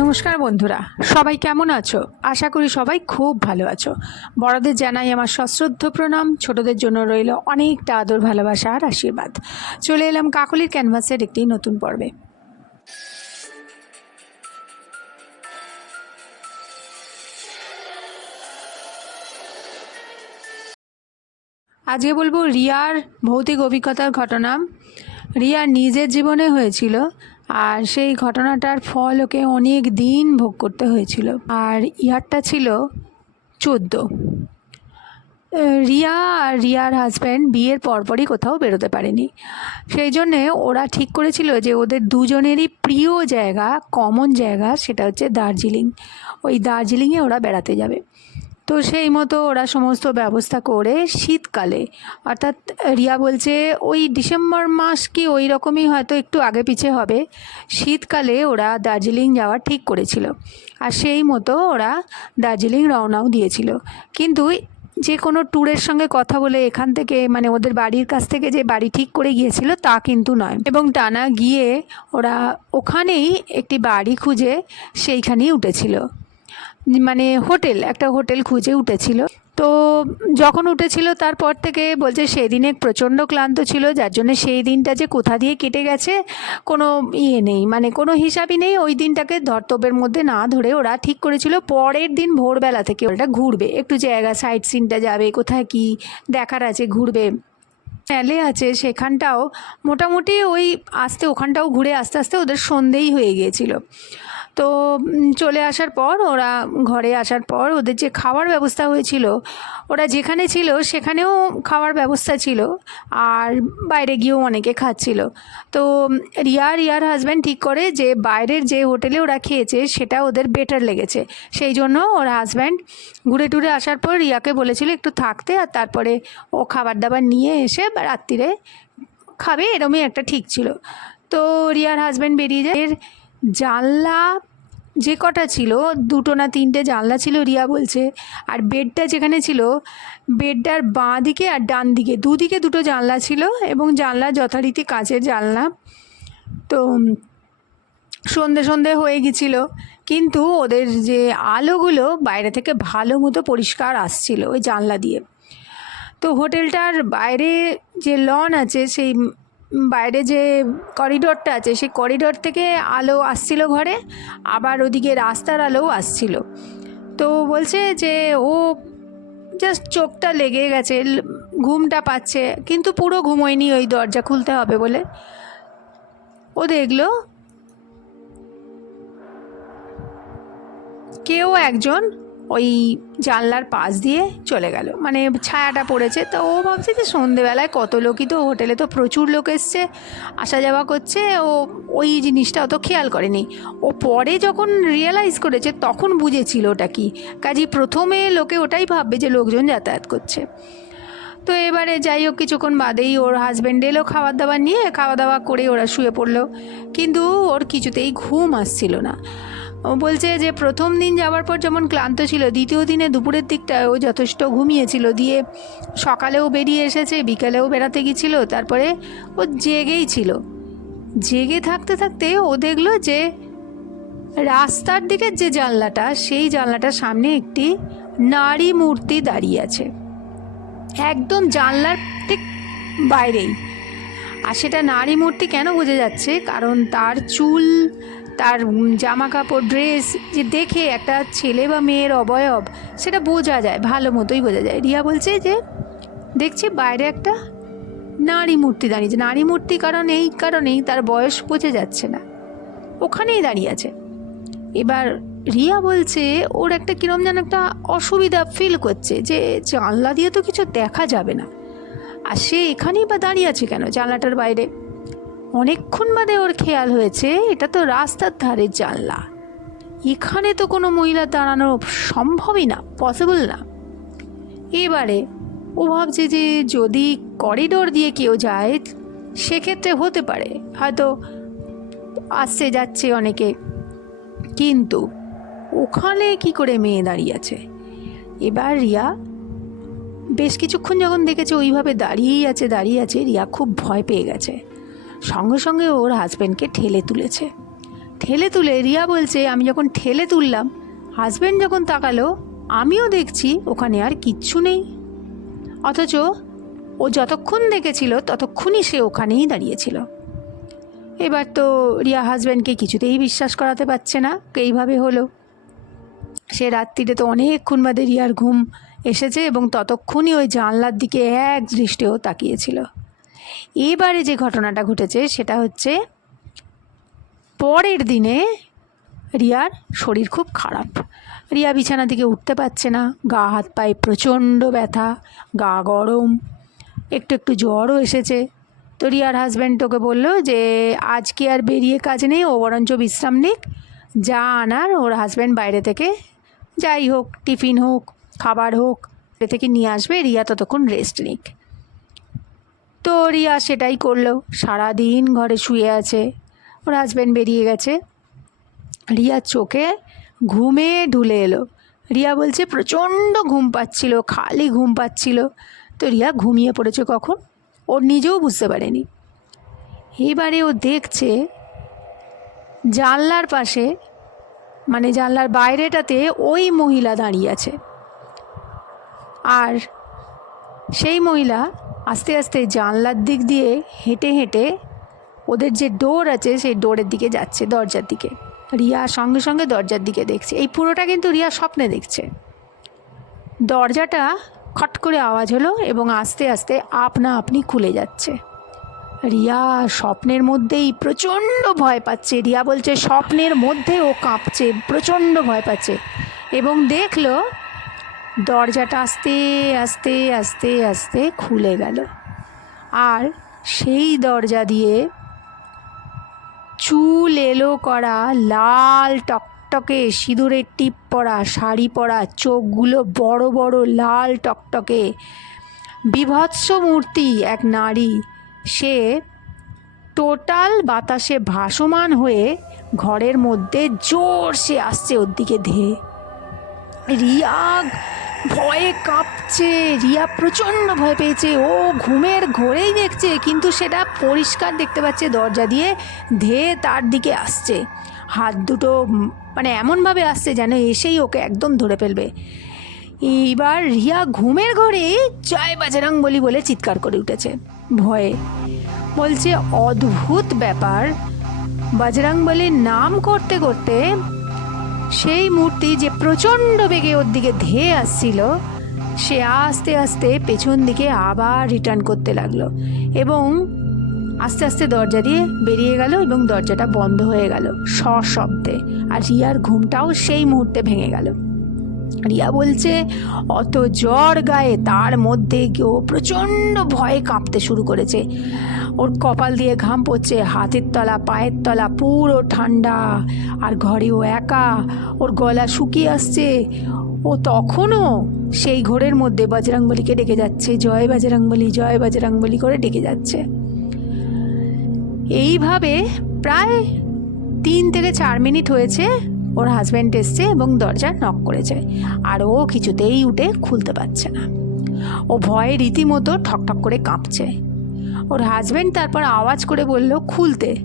নমস্কার বন্ধুরা, সবাই কেমন আছো? আশা করি সবাই খুব ভালো আছো। বড়দের জানাই আমার সশ্রদ্ধ প্রণাম, ছোটদের জন্য রইল অনেকটা আদর, ভালোবাসা আর আশীর্বাদ। চলে এলাম কাকলির ক্যানভাসের একটি নতুন পর্বে। আজকে বলব রিয়ার ভৌতিক অভিজ্ঞতার ঘটনা। রিয়া নিজের জীবনে হয়েছিল আর সেই ঘটনাটার ফল ওকে অনেক দিন ভোগ করতে হয়েছিল। আর ইয়ারটা ছিল চোদ্দ। রিয়া আর রিয়ার হাজব্যান্ড বিয়ের পরপরই কোথাও বেরোতে পারেনি। সেই জন্যে ওরা ঠিক করেছিল যে ওদের দুজনেরই প্রিয় জায়গা কমন জায়গা সেটা হচ্ছে দার্জিলিং। ওই দার্জিলিংয়ে ওরা বেড়াতে যাবে। তো সেই মতো ওরা সমস্ত ব্যবস্থা করে শীতকালে। অর্থাৎ রিয়া বলছে, ওই ডিসেম্বর মাস কি ওই রকমই হয়তো একটু আগে পিছে হবে। শীতকালে ওরা দার্জিলিং যাওয়ার ঠিক করেছিল। আর সেই মতো ওরা দার্জিলিং রওনাও দিয়েছিল। কিন্তু যে কোনো ট্যুরের সঙ্গে কথা বলে এখান থেকে মানে ওদের বাড়ির কাছ থেকে যে বাড়ি ঠিক করে গিয়েছিল, তা কিন্তু নয়। এবং টানা গিয়ে ওরা ওখানেই একটি বাড়ি খুঁজে সেইখানেই উঠেছিল। মানে হোটেল, একটা হোটেল খুঁজে উঠেছিল। তো যখন উঠেছিল তারপর থেকে বলছে সেদিনে প্রচণ্ড ক্লান্ত ছিল, যার জন্য সেই দিনটা যে কোথা দিয়ে কেটে গেছে কোনো ইয়ে নেই। মানে কোনো হিসাবই নেই, ওই দিনটাকে ধর্তব্যের মধ্যে না ধরে ওরা ঠিক করেছিল, পরের দিন ভোরবেলা থেকে ওটা ঘুরবে। একটু জায়গা সাইট সিনটা যাবে, কোথায় কি দেখার আছে, ঘুরবে। চ্যালে আছে, সেখানটাও মোটামুটি ওই আসতে, ওখানটাও ঘুরে আস্তে আস্তে ওদের সন্ধেই হয়ে গিয়েছিল। তো চলে আসার পর, ওরা ঘরে আসার পর ওদের যে খাওয়ার ব্যবস্থা হয়েছিল, ওরা যেখানে ছিল সেখানেও খাওয়ার ব্যবস্থা ছিল, আর বাইরে গিয়েও অনেকে খাচ্ছিল। তো, রিয়া, রিয়ার হাজব্যান্ড ঠিক করে যে বাইরের যে হোটেলে ওরা খেয়েছে, সেটা ওদের বেটার লেগেছে। সেই জন্য ওর হাজব্যান্ড ঘুরে টুরে আসার পর রিয়াকে বলেছিল একটু থাকতে, আর তারপরে ও খাবার দাবার নিয়ে এসে রাত্রিরে খাবে, এরমই একটা ঠিক ছিল। তো, রিয়ার হাজব্যান্ড বেরিয়ে যায় এর জানলা যে কটা ছিল, দুটো না তিনটে জানলা ছিল, রিয়া বলছে। আর বেডটা যেখানে ছিল, বেডটার বাঁ দিকে আর ডান দিকে দুদিকে দুটো জানলা ছিল এবং জানলা যথারীতি কাচের জানলা। তো সন্ধে সন্ধে হয়ে গেছিল, কিন্তু ওদের যে আলোগুলো বাইরে থেকে ভালো মতো পরিষ্কার আসছিল ওই জানলা দিয়ে। তো হোটেলটার বাইরে যে লন আছে, সেই বাইরে যে করিডোরটা আছে, সেই করিডোর থেকে আলো আসছিল ঘরে, আবার ওদিকে রাস্তার আলোও আসছিল। তো বলছে যে ও জাস্ট চোখটা লেগে গেছে, ঘুমটা পাচ্ছে, কিন্তু পুরো ঘুমোয়নি ওই দরজা খুলতে হবে বলে। ও দেখল, কেউ একজন ওই জানলার পাশ দিয়ে চলে গেল। মানে ছায়াটা পড়েছে। তো ও ভাবছে যে সন্ধেবেলায় কত লোকই তো হোটেলে তো প্রচুর লোক এসছে, আসা যাওয়া করছে। ও ওই জিনিসটা অত খেয়াল করেনি। ও পরে যখন রিয়েলাইজ করেছে, তখন বুঝেছিল ওটা কি। কাজে প্রথমে লোকে ওটাই ভাববে যে লোকজন যাতায়াত করছে। তো এবারে যাই হোক, কিছুক্ষণ বাদেই ওর হাজব্যান্ড এলো খাবার দাবার নিয়ে। খাওয়া দাওয়া করে ওরা শুয়ে পড়ল। কিন্তু ওর কিছুতেই ঘুম আসছিল না। বলছে যে প্রথম দিন যাওয়ার পর যেমন ক্লান্ত ছিল, দ্বিতীয় দিনে দুপুরের দিকটায় ও যথেষ্ট ঘুমিয়েছিল। দিয়ে সকালেও বেরিয়ে এসেছে, বিকালেও বেড়াতে গিয়েছিল তারপরে ও জেগেই ছিল। জেগে থাকতে থাকতে ও দেখল যে রাস্তার দিকের যে জানলাটা, সেই জানলাটার সামনে একটি নারী মূর্তি দাঁড়িয়ে আছে। একদম জানলার ঠিক বাইরেই। আর সেটা নারী মূর্তি কেন বোঝা যাচ্ছে? কারণ তার চুল তার জামা কাপড় ড্রেস যে দেখে একটা ছেলে বা মেয়ের অবয়ব, সেটা বোঝা যায়, ভালো মতোই বোঝা যায়। রিয়া বলছে যে, দেখছি বাইরে একটা নারী মূর্তি দাঁড়িয়েছে। নারী মূর্তি কারণ এই কারণেই তার বয়স বোঝা যাচ্ছে না। ওখানেই দাঁড়িয়ে আছে। এবার রিয়া বলছে, ওর একটা কিরম যেন একটা অসুবিধা ফিল করছে যে, জানলা দিয়ে তো কিছু দেখা যাবে না। আর সে এখানেই বা দাঁড়িয়ে আছে কেন জানলাটার বাইরে? অনেকক্ষণ বাদে ওর খেয়াল হয়েছে, এটা তো রাস্তার ধারের জানলা। এখানে তো কোনো মহিলা দাঁড়ানো সম্ভবই না পসিবল না। এবারে ও ভাবছে যে যদি করিডোর দিয়ে কেউ যায়, সেক্ষেত্রে হতে পারে, হয়তো আসছে যাচ্ছে অনেকে। কিন্তু ওখানে কি করে মেয়ে দাঁড়িয়ে আছে? এবার রিয়া, বেশ কিছুক্ষণ যখন দেখেছে ওইভাবে দাঁড়িয়েই আছে, দাঁড়িয়ে আছে, রিয়া খুব ভয় পেয়ে গেছে। সঙ্গে সঙ্গে ওর হাজব্যান্ডকে ঠেলে তুলেছে। ঠেলে তুলে রিয়া বলছে, আমি যখন ঠেলে তুললাম হাজব্যান্ড যখন তাকালো, আমিও দেখছি ওখানে আর কিচ্ছু নেই। অথচ ও যতক্ষণ দেখেছিল, ততক্ষণই সে ওখানেই দাঁড়িয়েছিল। এবার তো রিয়া হাজব্যান্ডকে কিছুতেই বিশ্বাস করাতে পারছে না এইভাবে হলো? সে রাত্রিরে তো অনেকক্ষণ বাদে রিয়ার ঘুম এসেছে এবং ততক্ষণই ওই জানলার দিকে এক দৃষ্টিও তাকিয়েছিল। এবারে যে ঘটনাটা ঘটেছে সেটা হচ্ছে পরের দিনে রিয়ার শরীর খুব খারাপ। রিয়া বিছানা থেকে উঠতে পারছে না। গা, হাত পায়ে প্রচণ্ড ব্যথা, গা গরম, একটু একটু জ্বরও এসেছে। তো রিয়ার হাজব্যান্ড তোকে বলল যে, আজকে আর বেরিয়ে কাজ নেই, ও বরঞ্চ বিশ্রাম নিক। যা আনার, ওর হাজব্যান্ড বাইরে থেকে যাই হোক, টিফিন হোক, খাবার হোক থেকে নিয়ে আসবে। রিয়া ততক্ষণ রেস্ট নিক। রিয়া সেটাই করল। সারাদিন ঘরে শুয়ে আছে। ওর হাজব্যান্ড বেরিয়ে গেছে। রিয়ার চোখে ঘুমে ঢুলে এলো। রিয়া বলছে, প্রচণ্ড ঘুম পাচ্ছিল, খালি ঘুম পাচ্ছিল। তো রিয়া ঘুমিয়ে পড়েছে কখন? ওর নিজেও বুঝতে পারেনি। এবারে ও দেখছে, জানলার পাশে মানে জানলার বাইরেটাতে ওই মহিলা দাঁড়িয়ে আছে। আর সেই মহিলা আস্তে আস্তে জানলার দিক দিয়ে হেঁটে হেঁটে ওদের যে ডোর আছে সেই ডোরের দিকে যাচ্ছে, দরজার দিকে। রিয়া সঙ্গে সঙ্গে দরজার দিকে দেখছে। এই পুরোটা কিন্তু রিয়া স্বপ্নে দেখছে। দরজাটা খট করে আওয়াজ হলো এবং আস্তে আস্তে আপনা আপনি খুলে যাচ্ছে। রিয়া স্বপ্নের মধ্যেই প্রচণ্ড ভয় পাচ্ছে। রিয়া বলছে, স্বপ্নের মধ্যে ও কাঁপছে, প্রচণ্ড ভয় পাচ্ছে। এবং দেখল দরজাটা আস্তে আস্তে আস্তে আস্তে খুলে গেল। আর সেই দরজা দিয়ে চুল এলো করা লাল টকটকে সিঁদুরের টিপ পরা, শাড়ি পরা, চোখগুলো বড় বড় লাল টকটকে। বিভৎস মূর্তি এক নারী। সে টোটাল বাতাসে ভাসমান হয়ে ঘরের মধ্যে জোর সে আসছে ওর দিকে ধেয়ে। রিয়া ভয়ে কাঁপছে, রিয়া প্রচণ্ড ভয় পেয়েছে। ও ঘুমের ঘোরেই দেখছে, কিন্তু সেটা পরিষ্কার দেখতে পাচ্ছে দরজা দিয়ে ধেয়ে তার দিকে আসছে। হাত দুটো মানে এমনভাবে আসছে যেন এসেই ওকে একদম ধরে ফেলবে। এইবার রিয়া ঘুমের ঘরে জয় বাজারাং বলি বলে চিৎকার করে উঠেছে। ভয়ে। বলছে, অদ্ভুত ব্যাপার। বজরং বলির নাম করতে করতে সেই মূর্তি যে প্রচণ্ড বেগে ওর দিকে ধেয়ে আসছিল, সে আস্তে আস্তে পেছন দিকে আবার রিটার্ন করতে লাগল এবং আস্তে আস্তে দরজা দিয়ে বেরিয়ে গেল এবং দরজাটা বন্ধ হয়ে গেল সশব্দে। আর রিয়ার ঘুমটাও সেই মুহূর্তে ভেঙে গেল। রিয়া বলছে, অত জ্বর গায়ে তার মধ্যে ও প্রচণ্ড ভয়ে কাঁপতে শুরু করেছে। ওর কপাল দিয়ে ঘাম পড়ছে, হাতের তলা, পায়ের তলা পুরো ঠান্ডা, আর ঘরে ও একা, ওর গলা শুকিয়ে আসছে। ও তখনও সেই ঘোরের মধ্যে বজরাংবলীকে ডেকে যাচ্ছে, জয় বজরাংবলী জয় বজরাংবলী করে ডেকে যাচ্ছে। এইভাবে প্রায় তিন থেকে চার মিনিট হয়েছে। ওর হাজব্যান্ড এসছে এবং দরজা নক করেছে। আর ও কিছুতেই উঠে খুলতে পারছে না। ও ভয়ে রীতিমতো ঠকঠক করে কাঁপছে। ওর হাজব্যান্ড তারপর আওয়াজ করে বলল, খুলতে।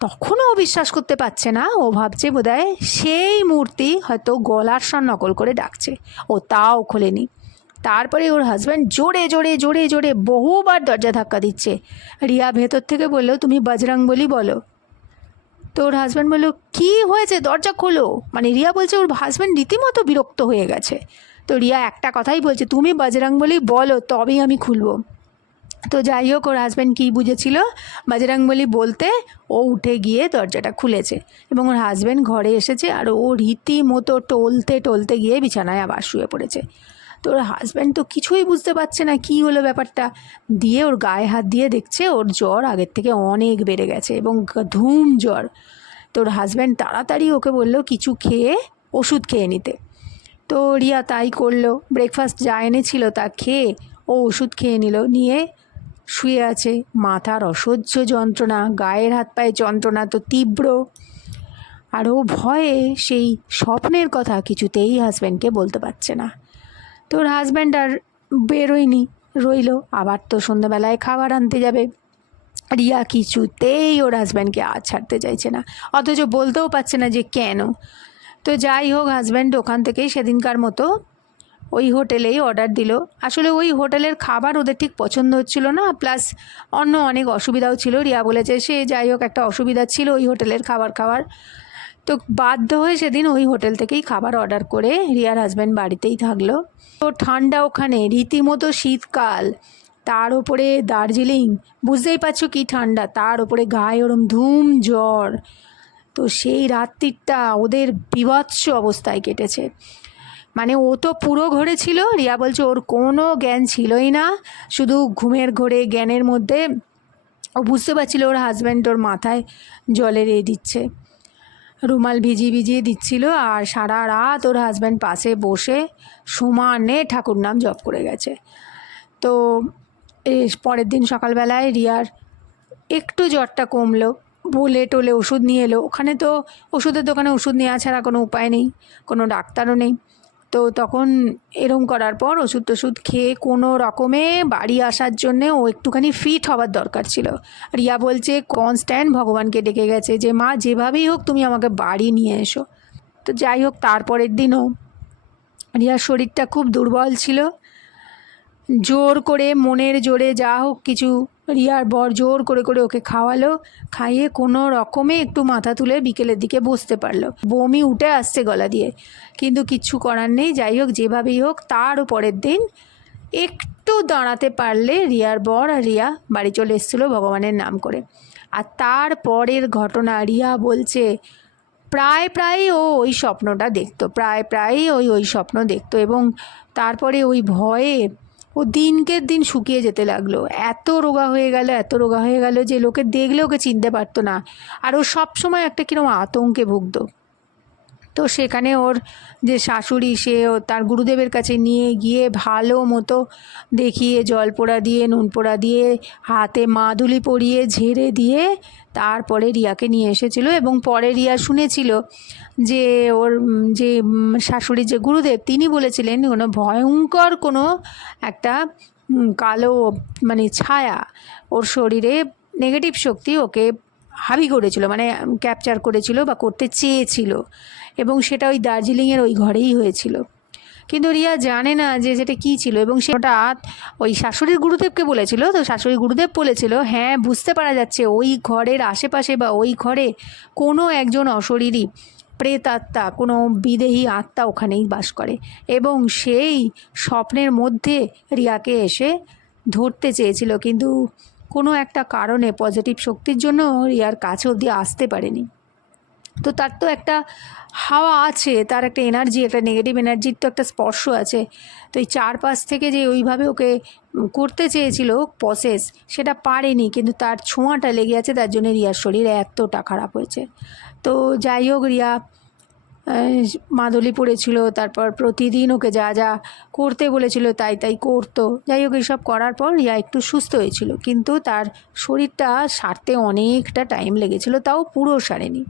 তখনও ও বিশ্বাস করতে পারছে না। ও ভাবছে বোধহয় সেই মূর্তি হয়তো গলার স্বর নকল করে ডাকছে। ও তাও খোলেনি। তারপরে ওর হাজব্যান্ড জোরে জোরে জোরে জোরে বহুবার দরজা ধাক্কা দিচ্ছে। রিয়া ভেতর থেকে বলল, তুমি বজরাং বলি বলো? তো ওর হাজব্যান্ড বলল, কী হয়েছে? দরজা খোলো। মানে রিয়া বলছে, ওর হাজব্যান্ড রীতিমতো বিরক্ত হয়ে গেছে। তো রিয়া একটা কথাই বলছে, তুমি বজরাং বলি বলো, তবেই আমি খুলবো। তো যাই হোক, ওর হাজব্যান্ড কী বুঝেছিল? বাজরাং বলি বলতে ও উঠে গিয়ে দরজাটা খুলেছে এবং ওর হাজব্যান্ড ঘরে এসেছে আর ও রীতিমতো টলতে টলতে গিয়ে বিছানায় আবার শুয়ে পড়েছে। তো ওর হাজব্যান্ড তো কিছুই বুঝতে পারছে না কী হলো ব্যাপারটা। দিয়ে ওর গায়ে হাত দিয়ে দেখছে ওর জ্বর আগের থেকে অনেক বেড়ে গেছে এবং ধুম জ্বর। তো ওর হাজব্যান্ড তাড়াতাড়ি ওকে বলল কিছু খেয়ে ওষুধ খেয়ে নিতে। তো রিয়া তাই করল। ব্রেকফাস্ট যা এনেছিল তা খেয়ে ও ওষুধ খেয়ে নিল। নিয়ে শুয়ে আছে। মাথার অসহ্য যন্ত্রণা, গায়ের হাত পায়ে যন্ত্রণা তো তীব্র। আর ও ভয়ে সেই স্বপ্নের কথা কিছুতেই হাজব্যান্ডকে বলতে পারছে না। তো ওর হাজব্যান্ড আর বেরোয়নি, রইল। আবার তো সন্ধ্যাবেলায় খাবার আনতে যাবে। রিয়া কিছুতেই ওর হাজব্যান্ডকে আর ছাড়তে চাইছে না। অথচ বলতেও পারছে না যে কেন। তো যাই হোক হাজব্যান্ড ওখান থেকেই সেদিনকার মতো ওই হোটেলেই অর্ডার দিল। আসলে ওই হোটেলের খাবার ওদের ঠিক পছন্দ হচ্ছিল না। প্লাস অন্য অনেক অসুবিধাও ছিল। রিয়া বলেছে, সে যাই হোক, একটা অসুবিধা ছিল ওই হোটেলের খাবার খাবার তো বাধ্য হয়ে সেদিন ওই হোটেল থেকেই খাবার অর্ডার করে রিয়ার হাজব্যান্ড বাড়িতেই থাকল। তো ঠান্ডা ওখানে, রীতিমতো শীতকাল, তার ওপরে দার্জিলিং, বুঝতেই পারছ কি ঠান্ডা, তার ওপরে গায়ে ওরম ধুম জ্বর। তো সেই রাত্রিটা ওদের বিভৎস অবস্থায় কেটেছে। মানে ও তো পুরো ঘরে ছিল, রিয়া বলছে ওর কোনো জ্ঞান ছিলই না, শুধু ঘুমের ঘোরে জ্ঞানের মধ্যে। ও বুঝতে পারছিল ওর হাজব্যান্ড ওর মাথায় জলের এ দিচ্ছে। রুমাল ভিজিয়ে ভিজিয়ে দিচ্ছিল আর সারা রাত ওর হাজব্যান্ড পাশে বসে সমানে ঠাকুর নাম জপ করে গেছে। তো পরের দিন সকালবেলায় রিয়ার একটু জ্বরটা কমলো, বলে টোলে ওষুধ নিয়ে এলো। ওখানে তো ওষুধের দোকানে ওষুধ নেওয়া ছাড়া কোনো উপায় নেই, কোনো ডাক্তারও নেই। তো তখন এরম করার পর ওষুধ টষুধ খেয়ে কোনো রকমে বাড়ি আসার জন্যে ও একটুখানি ফিট হওয়ার দরকার ছিল। রিয়া বলছে, কনস্ট্যান্ট ভগবানকে ডেকে গেছে যে, মা, যেভাবেই হোক তুমি আমাকে বাড়ি নিয়ে এসো। তো যাই হোক, তারপরের দিনও রিয়ার শরীরটা খুব দুর্বল ছিল। জোর করে মনের জোরে যা হোক কিছু রিয়ার বর জোর করে করে ওকে খাওয়ালো, খাইয়ে কোনো রকমে একটু মাথা তুলে বিকেলের দিকে বসতে পারল। বমি উঠে আসছে গলা দিয়ে। কিন্তু কিচ্ছু করার নেই, যাই হোক, যেভাবেই হোক তারও পরের দিন একটু দাঁড়াতে পারলে রিয়ার বর আর রিয়া বাড়ি চলে এসেছিল ভগবানের নাম করে। আর তার পরের ঘটনা রিয়া বলছে, প্রায় প্রায় ও ওই স্বপ্নটা দেখতো, প্রায় প্রায়ই ওই ওই স্বপ্ন দেখতো এবং তারপরে ওই ভয়ে ও দিনকে দিন শুকিয়ে যেতে লাগল। এত রোগা হয়ে গেল, এত রোগা হয়ে গেল যে লোকে দেখলে ওকে চিনতে পারতো না। আর ও সবসময় একটা কিরম আতঙ্কে ভুগতো। তো সেখানে ওর যে শাশুড়ি, সে তার গুরুদেবের কাছে নিয়ে গিয়ে ভালো মতো দেখিয়ে জল পোড়া দিয়ে, নুন পোড়া দিয়ে, হাতে মাদুলি পরিয়ে ঝেড়ে দিয়ে তারপরে রিয়াকে নিয়ে এসেছিল এবং পরে রিয়া শুনেছিল যে ওর, যে শাশুড়ির যে গুরুদেব, তিনি বলেছিলেন কোনো ভয়ঙ্কর কোনো একটা কালো মানে ছায়া ওর শরীরে নেগেটিভ শক্তি ওকে হাবি করেছিল মানে ক্যাপচার করেছিল বা করতে চেয়েছিল। এবং সেটা ওই দার্জিলিংয়ের ওই ঘরেই হয়েছিল। কিন্তু রিয়া জানে না যে সেটা কী ছিল এবং সে হঠাৎ ওই শাশুড়ির গুরুদেবকে বলেছিল। তো শাশুড়ি গুরুদেব বলেছিল হ্যাঁ বুঝতে পারা যাচ্ছে, ওই ঘরের আশেপাশে বা ওই ঘরে কোনো একজন অশরীরী প্রেত আত্মা কোনো বিদেহী আত্মা ওখানেই বাস করে। এবং সেই স্বপ্নের মধ্যে রিয়াকে এসে ধরতে চেয়েছিল। কিন্তু কোনো একটা কারণে, পজিটিভ শক্তির জন্য রিয়ার কাছে অবধি আসতে পারেনি। তো তার তো একটা হাওয়া আছে, তার একটা এনার্জি একটা নেগেটিভ এনার্জির তো একটা স্পর্শ আছে। তো এই চারপাশ থেকে যে ওইভাবে ওকে করতে চেয়েছিল প্রসেস সেটা পারেনি, কিন্তু তার ছোঁয়াটা লেগে আছে, তার জন্য রিয়ার শরীর এতটা খারাপ হয়েছে। তো যাই হোক রিয়া মাদুলি পড়েছিল, তারপর প্রতিদিন ওকে যা যা করতে বলেছিল তাই তাই করতো। যাই হোক, এইসব করার পর রিয়া একটু সুস্থ হয়েছিল, কিন্তু তার শরীরটা সারতে অনেকটা টাইম লেগেছিল, তাও পুরো সারেনি।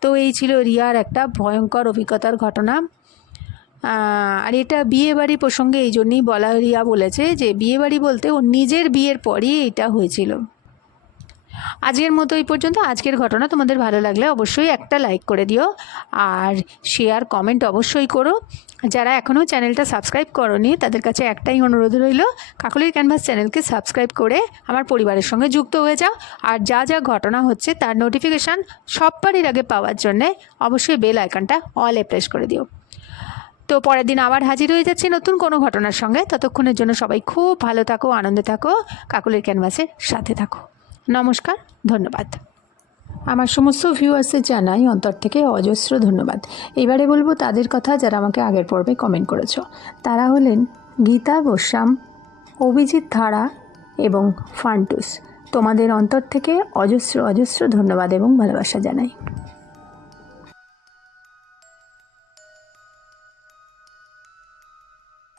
তো এই ছিল রিয়ার একটা ভয়ঙ্কর অভিজ্ঞতার ঘটনা। আর এটা বিয়ে বাড়ি প্রসঙ্গে এই জন্যই বলা রিয়া বলেছে যে, বিয়েবাড়ি বলতে ওর নিজের বিয়ের পরই এটা হয়েছিল। আজকের মতো এই পর্যন্ত। আজকের ঘটনা তোমাদের ভালো লাগলে অবশ্যই একটা লাইক করে দিও। আর শেয়ার কমেন্ট অবশ্যই করো। যারা এখনও চ্যানেলটা সাবস্ক্রাইব করনি, তাদের কাছে একটাই অনুরোধ রইল কাকলির ক্যানভাস চ্যানেলকে সাবস্ক্রাইব করে আমার পরিবারের সঙ্গে যুক্ত হয়ে যাও। আর যা যা ঘটনা হচ্ছে তার নোটিফিকেশান সববারই আগে পাওয়ার জন্যে অবশ্যই বেল আইকনটা অলে প্রেস করে দিও। তো পরের দিন আবার হাজির হয়ে যাচ্ছি নতুন কোনো ঘটনার সঙ্গে। ততক্ষণের জন্য সবাই খুব ভালো থাকো, আনন্দে থাকো, কাকুলির ক্যানভাসের সাথে থাকো। নমস্কার, ধন্যবাদ। আমার সমস্ত ভিউয়ার্সের জানাই অন্তর থেকে অজস্র ধন্যবাদ। এবারে বলব তাদের কথা যারা আমাকে আগের পর্বে কমেন্ট করেছ। তারা হলেন গীতা গোস্বাম, অভিজিৎ ধারা এবং ফান্টুস। তোমাদের অন্তর থেকে অজস্র অজস্র ধন্যবাদ এবং ভালোবাসা জানাই।